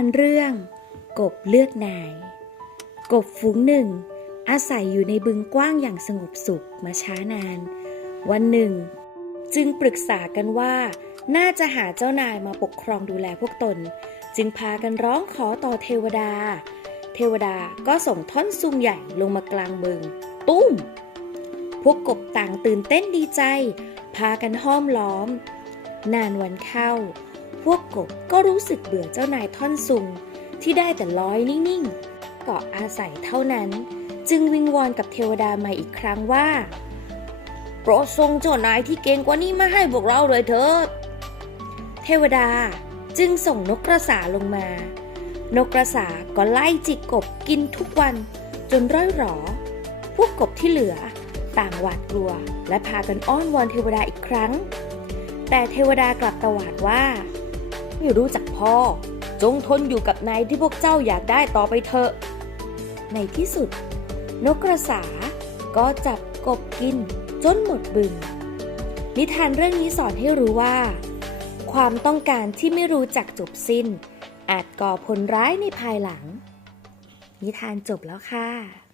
านเรื่อง กบเลือกนาย กบฝูงหนึ่ง อาศัยอยู่ในบึงกว้างอย่างสงบสุขมาช้านาน วันหนึ่ง จึงปรึกษากันว่า น่าจะหาเจ้านายมาปกครองดูแลพวกตน จึงพากันร้องขอต่อเทวดา เทวดาก็ส่งท่อนซุงใหญ่ลงมากลางบึง ตุ้ม พวกกบต่างตื่นเต้นดีใจ พากันห้อมล้อม นานวันเข้า พวกกบก็รู้สึกเบื่อเจ้านายท่อนซุงที่ได้แต่ลอยนิ่งๆ เกาะอาศัยเท่านั้น จึงวิงวอนกับเทวดาม่อีกครั้งว่า โปรดทรงเจ้านายที่เก่งกว่านี้มาให้พวกเราเลยเถิด เทวดาจึงส่งนกกระสาลงมา นกกระสาก็ไล่จิกกบกินทุกวันจนร่อยหรอ พวกกบที่เหลือต่างหวาดกลัว และพากันอ้อนวอนเทวดาอีกครั้ง แต่เทวดากลับตวาดว่า ไม่รู้จักพ่อ จงทนอยู่กับนายที่พวกเจ้าอยากได้ต่อไปเถอะ ในที่สุด นกกระสา ก็จับกบกินจนหมดบึง นิทานเรื่องนี้สอนให้รู้ว่า ความต้องการที่ไม่รู้จักจบสิ้น อาจก่อผลร้ายในภายหลัง นิทานจบแล้วค่ะ